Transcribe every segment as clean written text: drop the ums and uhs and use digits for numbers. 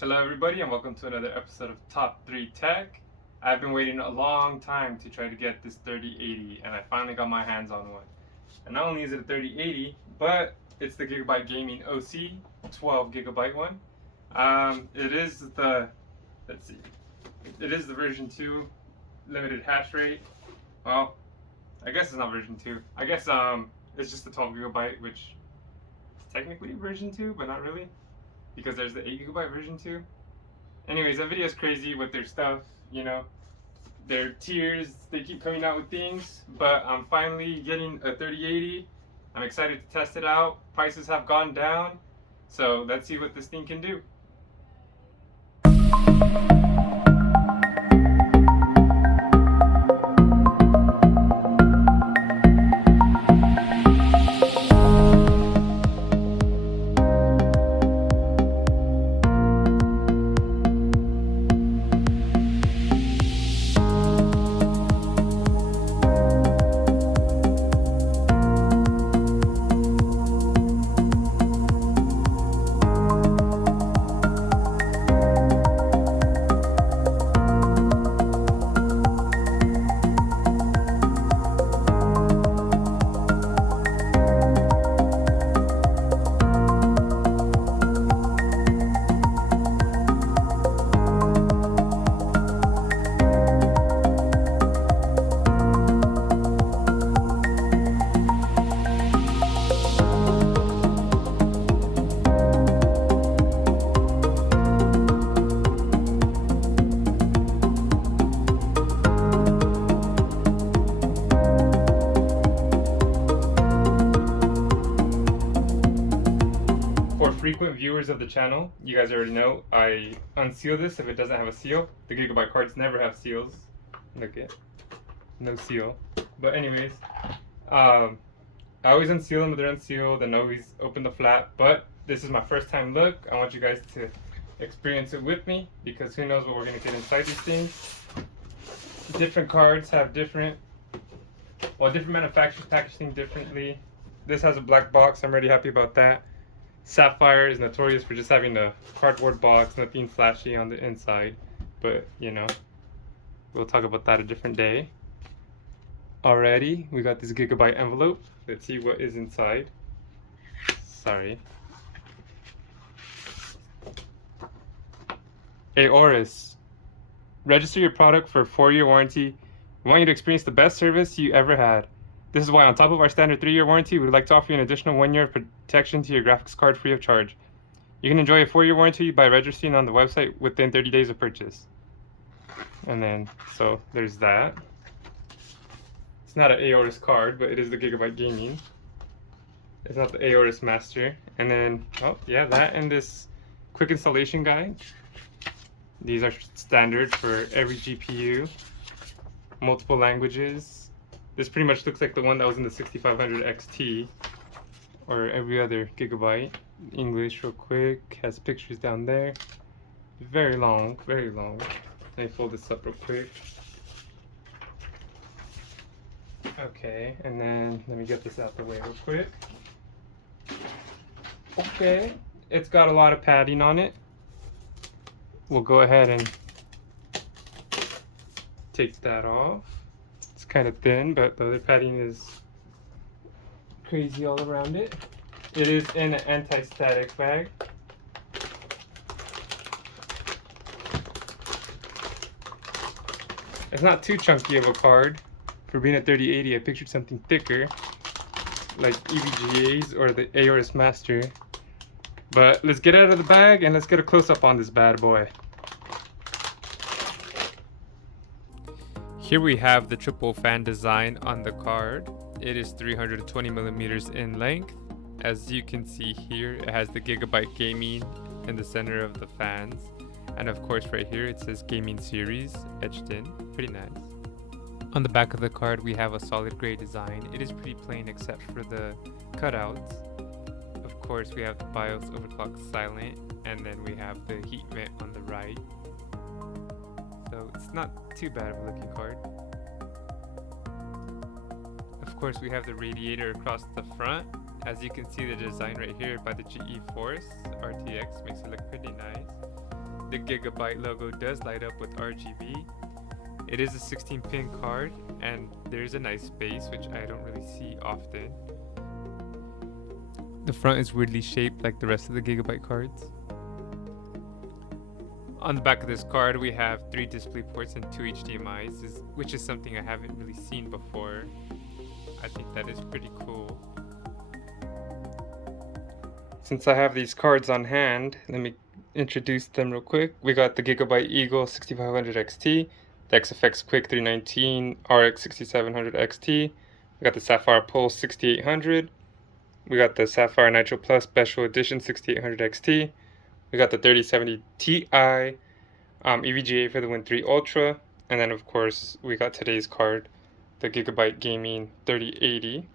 Hello everybody and welcome to another episode of Top3Tech. I've been waiting a long time to try to get this 3080 and I finally got my hands on one. And not only is it a 3080, but it's the Gigabyte Gaming OC 12GB one. It is the, let's see, it is the version 2 limited hash rate. Well, I guess it's not version 2. I guess it's just the 12GB, which is technically version 2, but not really, because there's the 8GB version 2. Anyways, that video is crazy with their stuff, you know, their tiers, they keep coming out with things, but I'm finally getting a 3080. I'm excited to test it out. Prices have gone down, so let's see what this thing can do. Frequent viewers of the channel, you guys already know I unseal this if it doesn't have a seal. The Gigabyte cards never have seals. Look at, no seal. But anyways, I always unseal them if they're unsealed and always open the flap. But this is my first time look. I want you guys to experience it with me because who knows what we're gonna get inside these things. Different cards have different manufacturers package things differently. This has a black box. I'm really happy about that. Sapphire is notorious for just having a cardboard box, nothing flashy on the inside, but you know, we'll talk about that a different day. Alrighty, we got this Gigabyte envelope. Let's see what is inside. Sorry. Aorus. Register your product for a 4-year warranty. We want you to experience the best service you ever had. This is why on top of our standard 3-year warranty, we would like to offer you an additional 1 year of protection to your graphics card free of charge. You can enjoy a 4-year warranty by registering on the website within 30 days of purchase. And then, so there's that. It's not an Aorus card, but it is the Gigabyte Gaming. It's not the Aorus Master. And then, oh yeah, that and this quick installation guide. These are standard for every GPU. Multiple languages. This pretty much looks like the one that was in the 6500 XT or every other Gigabyte. English real quick, has pictures down there. Very long, very long. Let me fold this up real quick. Okay, and then let me get this out the way real quick. Okay, it's got a lot of padding on it. We'll go ahead and take that off. It's kind of thin, but the other padding is crazy all around it. It is in an anti-static bag. It's not too chunky of a card. For being a 3080, I pictured something thicker, like EVGA's or the Aorus Master. But let's get out of the bag and let's get a close-up on this bad boy. Here we have the triple fan design on the card. It is 320 millimeters in length. As you can see here, it has the Gigabyte Gaming in the center of the fans. And of course right here it says Gaming Series etched in. Pretty nice. On the back of the card we have a solid gray design. It is pretty plain except for the cutouts. Of course we have the BIOS overclock silent, and then we have the heat vent on the right. So it's not too bad of a looking card. Of course we have the radiator across the front. As you can see, the design right here by the Geforce RTX makes it look pretty nice. The Gigabyte logo does light up with RGB. It is a 16-pin card, and there's a nice space, which I don't really see often. The front is weirdly shaped like the rest of the Gigabyte cards. On the back of this card, we have 3 display ports and 2 HDMIs, which is something I haven't really seen before. I think that is pretty cool. Since I have these cards on hand, let me introduce them real quick. We got the Gigabyte Eagle 6500 XT, the XFX Quick 319 RX 6700 XT. We got the Sapphire Pulse 6800. We got the Sapphire Nitro Plus Special Edition 6800 XT. We got the 3070 Ti EVGA for the Win 3 Ultra. And then, of course, we got today's card, the Gigabyte Gaming 3080.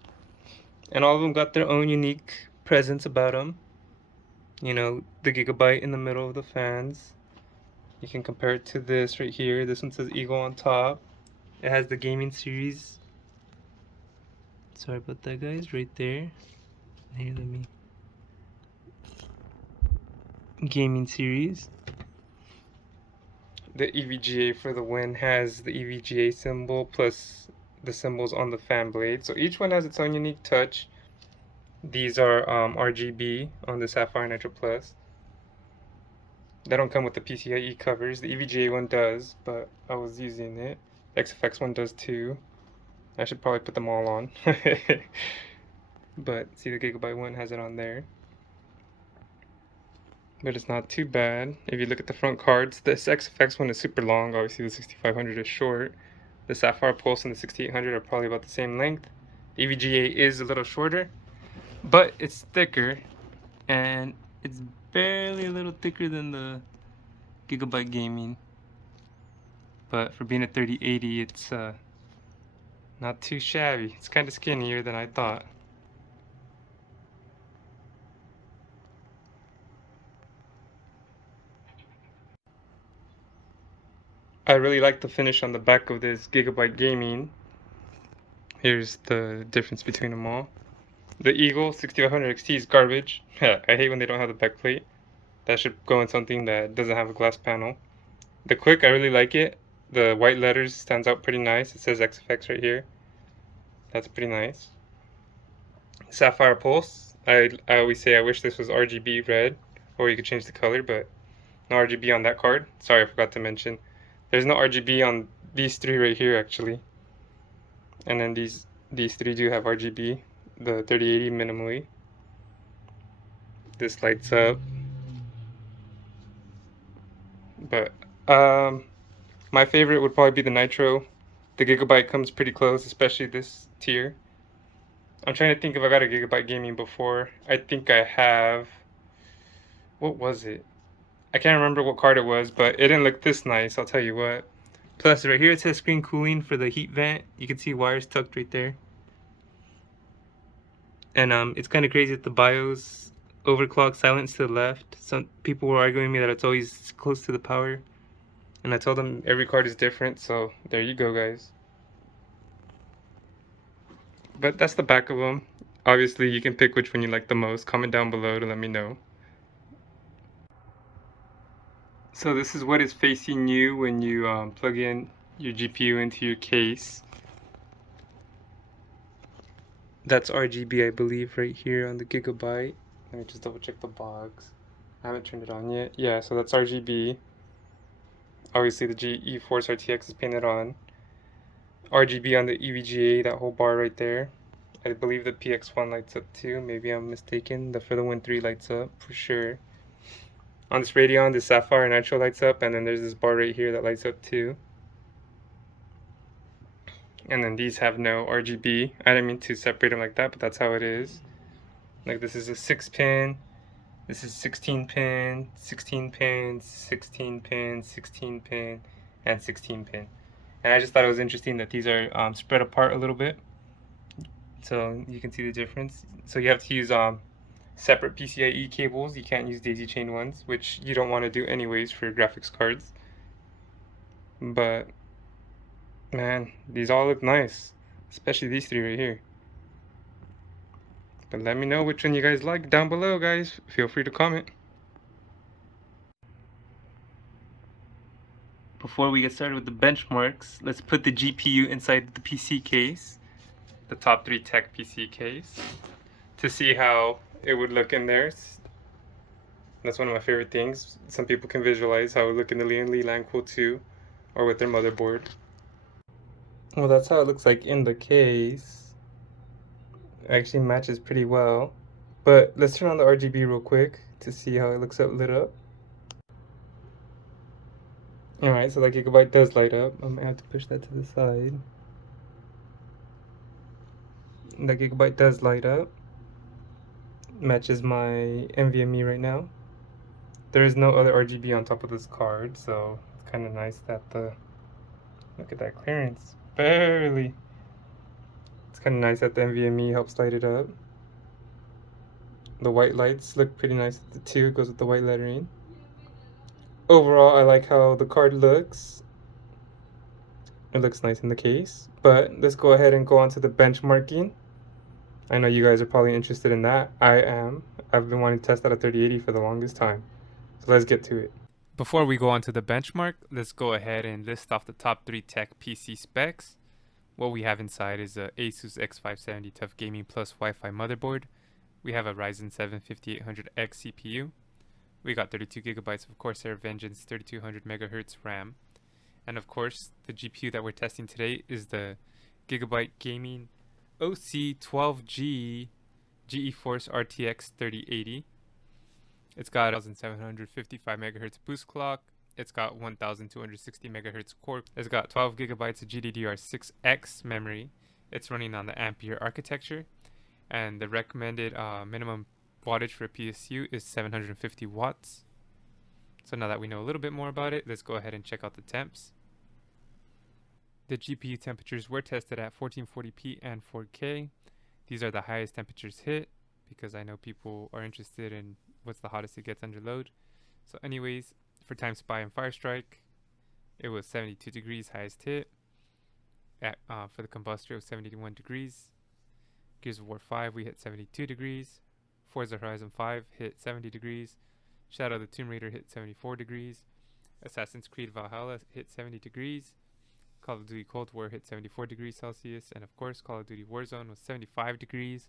And all of them got their own unique presence about them. You know, the Gigabyte in the middle of the fans. You can compare it to this right here. This one says Eagle on top. It has the gaming series. Sorry about that, guys, right there. Here, let me. Gaming series. The EVGA for the Win has the EVGA symbol plus the symbols on the fan blade. So each one has its own unique touch. These are RGB on the Sapphire Nitro Plus. They don't come with the PCIe covers. The EVGA one does, but I was using it. The XFX one does too. I should probably put them all on. But see, the Gigabyte one has it on there. But it's not too bad. If you look at the front cards, this XFX one is super long. Obviously the 6500 is short. The Sapphire Pulse and the 6800 are probably about the same length. The EVGA is a little shorter, but it's thicker, and it's barely a little thicker than the Gigabyte Gaming. But for being a 3080, it's not too shabby. It's kind of skinnier than I thought. I really like the finish on the back of this Gigabyte Gaming. Here's the difference between them all. The Eagle 6500 XT is garbage. I hate when they don't have the back plate. That should go in something that doesn't have a glass panel. The Quick, I really like it. The white letters stands out pretty nice. It says XFX right here. That's pretty nice. Sapphire Pulse. I always say I wish this was RGB red, or you could change the color, but no RGB on that card. Sorry, I forgot to mention. There's no RGB on these 3 right here, actually. And then these 3 do have RGB. The 3080 minimally. This lights up. But my favorite would probably be the Nitro. The Gigabyte comes pretty close, especially this tier. I'm trying to think if I got a Gigabyte Gaming before. I think I have. What was it? I can't remember what card it was, but it didn't look this nice, I'll tell you what. Plus, right here it says screen cooling for the heat vent. You can see wires tucked right there. And it's kind of crazy that the BIOS overclock silence to the left. Some people were arguing me that it's always close to the power. And I told them every card is different, so there you go, guys. But that's the back of them. Obviously, you can pick which one you like the most. Comment down below to let me know. So this is what is facing you when you plug in your GPU into your case. That's RGB, I believe, right here on the Gigabyte. Let me just double check the box. I haven't turned it on yet. Yeah, so that's RGB. Obviously the Geforce RTX is painted on. RGB on the EVGA, that whole bar right there. I believe the PX1 lights up too. Maybe I'm mistaken. The for the Win 3 lights up for sure. On this Radeon, the Sapphire Nitro lights up, and then there's this bar right here that lights up too. And then these have no RGB. I didn't mean to separate them like that, but that's how it is. Like this is a 6-pin, this is 16-pin, 16-pin, 16-pin, 16-pin, and 16-pin. And I just thought it was interesting that these are spread apart a little bit, so you can see the difference. So you have to use separate PCIe cables. You can't use daisy chain ones, which you don't want to do anyways for graphics cards. But man, these all look nice, especially these 3 right here. But let me know which one you guys like down below, guys. Feel free to comment. Before we get started with the benchmarks, let's put the GPU inside the PC case, the Top3Tech PC case, to see how it would look in there. That's one of my favorite things. Some people can visualize how it would look in the Leland Cool 2 or with their motherboard. Well, that's how it looks like in the case. It actually matches pretty well. But let's turn on the RGB real quick to see how it looks lit up. Alright, so that Gigabyte does light up. I'm gonna have to push that to the side. That Gigabyte does light up. Matches my NVMe right now. There is no other RGB on top of this card, so it's kind of nice that look at that clearance. Barely. It's kind of nice that the NVMe helps light it up. The white lights look pretty nice with the 2. It goes with the white lettering. Overall, I like how the card looks. It looks nice in the case. But let's go ahead and go on to the benchmarking. I know you guys are probably interested in that. I am. I've been wanting to test out a 3080 for the longest time. So let's get to it. Before we go on to the benchmark, let's go ahead and list off the Top3Tech PC specs. What we have inside is a Asus X570 Tough Gaming Plus Wi-Fi motherboard. We have a Ryzen 7 5800X CPU. We got 32 gigabytes of Corsair Vengeance 3200 megahertz RAM. And of course, the GPU that we're testing today is the Gigabyte Gaming OC 12G Geforce RTX 3080. It's got 1755 megahertz boost clock. It's got 1260 megahertz core. It's got 12 gigabytes of GDDR6X memory. It's running on the Ampere architecture. And the recommended minimum wattage for a PSU is 750 watts. So now that we know a little bit more about it, let's go ahead and check out the temps. The GPU temperatures were tested at 1440p and 4K. These are the highest temperatures hit because I know people are interested in what's the hottest it gets under load. So anyways, for Time Spy and Firestrike, it was 72 degrees highest hit. For the Combustor, it was 71 degrees. Gears of War 5, we hit 72 degrees. Forza Horizon 5 hit 70 degrees. Shadow of the Tomb Raider hit 74 degrees. Assassin's Creed Valhalla hit 70 degrees. Call of Duty Cold War hit 74 degrees Celsius. And of course, Call of Duty Warzone was 75 degrees.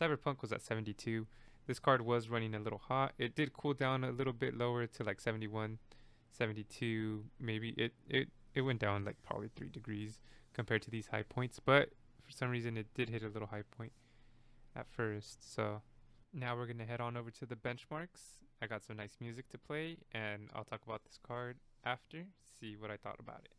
Cyberpunk was at 72. This card was running a little hot. It did cool down a little bit lower to like 71, 72, maybe. It went down like probably 3 degrees compared to these high points. But for some reason, it did hit a little high point at first. So now we're going to head on over to the benchmarks. I got some nice music to play, and I'll talk about this card after, see what I thought about it.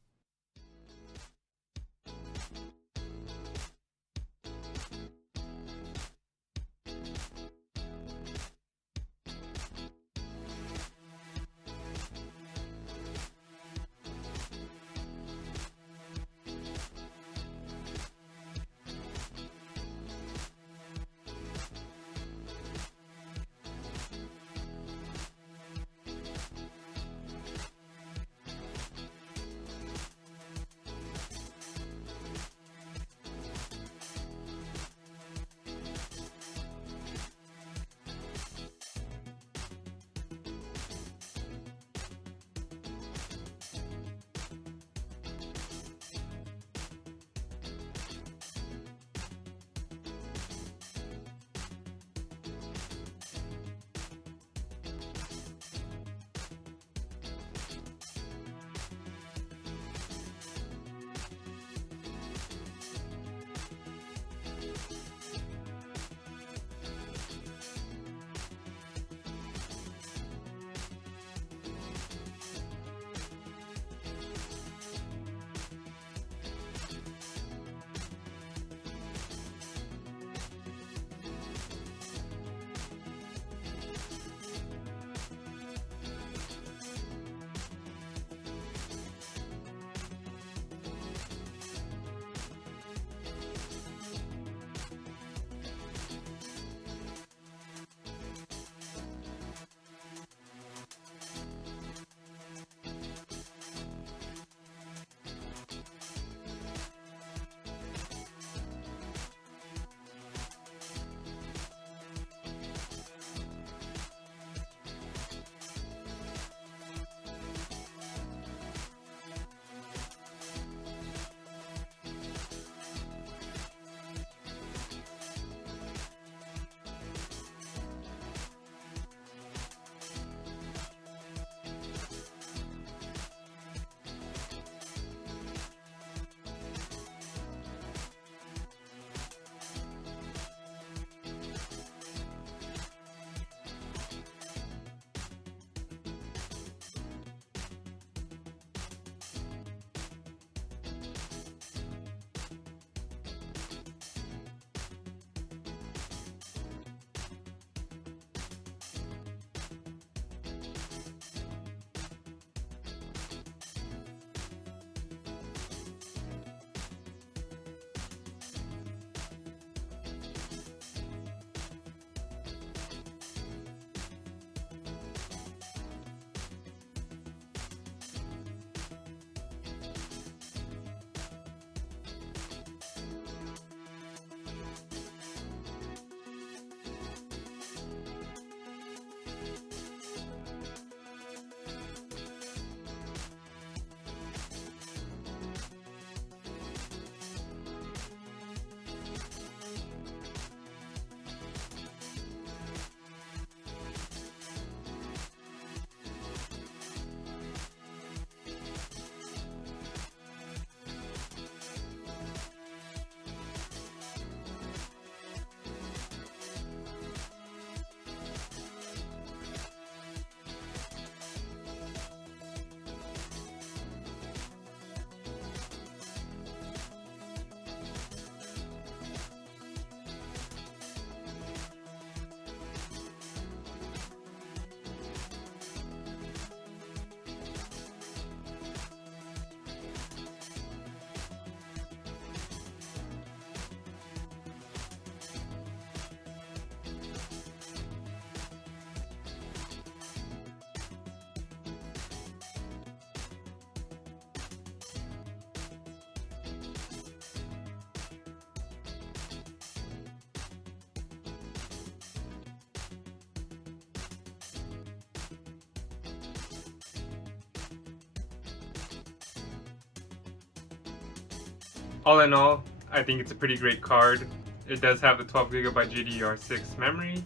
All in all, I think it's a pretty great card. It does have the 12GB GDDR6 memory.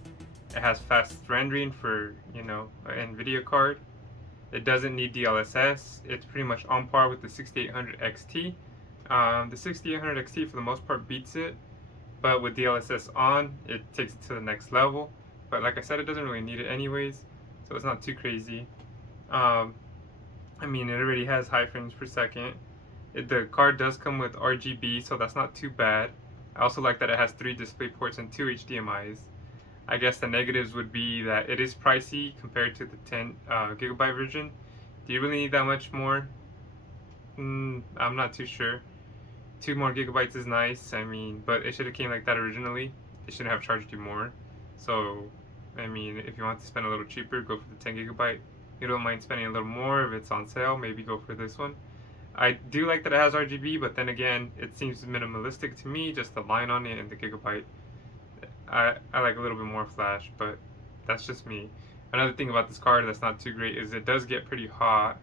It has fast rendering for, an NVIDIA card. It doesn't need DLSS. It's pretty much on par with the 6800 XT. The 6800 XT for the most part beats it, but with DLSS on, it takes it to the next level. But like I said, it doesn't really need it anyways, so it's not too crazy. It already has high frames per second. The card does come with RGB, so that's not too bad. I also like that it has 3 display ports and 2 HDMIs. I guess the negatives would be that it is pricey compared to the 10 gigabyte version. Do you really need that much more? I'm not too sure. 2 more gigabytes is nice, but it should have came like that originally. They shouldn't have charged you more. So, if you want to spend a little cheaper, go for the 10 gigabyte. You don't mind spending a little more if it's on sale, maybe go for this one. I do like that it has RGB, but then again, it seems minimalistic to me, just the line on it and the gigabyte. I like a little bit more flash, but that's just me. Another thing about this card that's not too great is it does get pretty hot,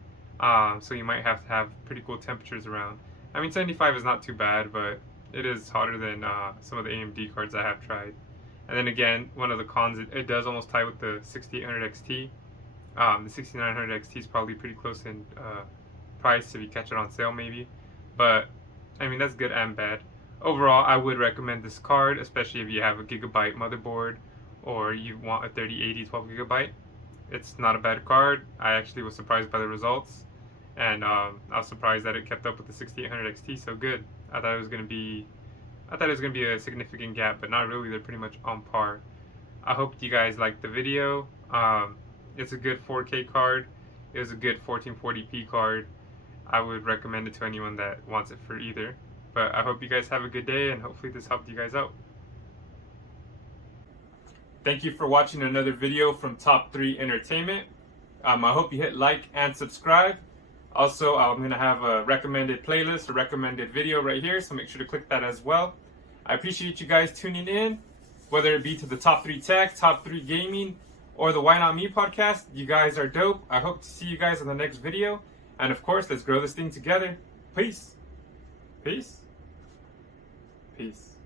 so you might have to have pretty cool temperatures around. 75 is not too bad, but it is hotter than some of the AMD cards I have tried. And then again, one of the cons, it does almost tie with the 6800 XT. The 6900 XT is probably pretty close in price if you catch it on sale maybe. But, that's good and bad. Overall, I would recommend this card, especially if you have a Gigabyte motherboard or you want a 3080 12GB. It's not a bad card. I actually was surprised by the results, and I was surprised that it kept up with the 6800 XT so good. I thought it was gonna be a significant gap, but not really. They're pretty much on par. I hope you guys liked the video. It's a good 4K card. It was a good 1440p card. I would recommend it to anyone that wants it for either. But I hope you guys have a good day, and hopefully this helped you guys out. Thank you for watching another video from Top3 Entertainment. I hope you hit like and subscribe. Also, I'm going to have a recommended playlist, a recommended video right here, so make sure to click that as well. I appreciate you guys tuning in, whether it be to the Top3Tech, Top3 Gaming, or the Why Not Me podcast. You guys are dope. I hope to see you guys in the next video. And of course, let's grow this thing together. Peace. Peace. Peace.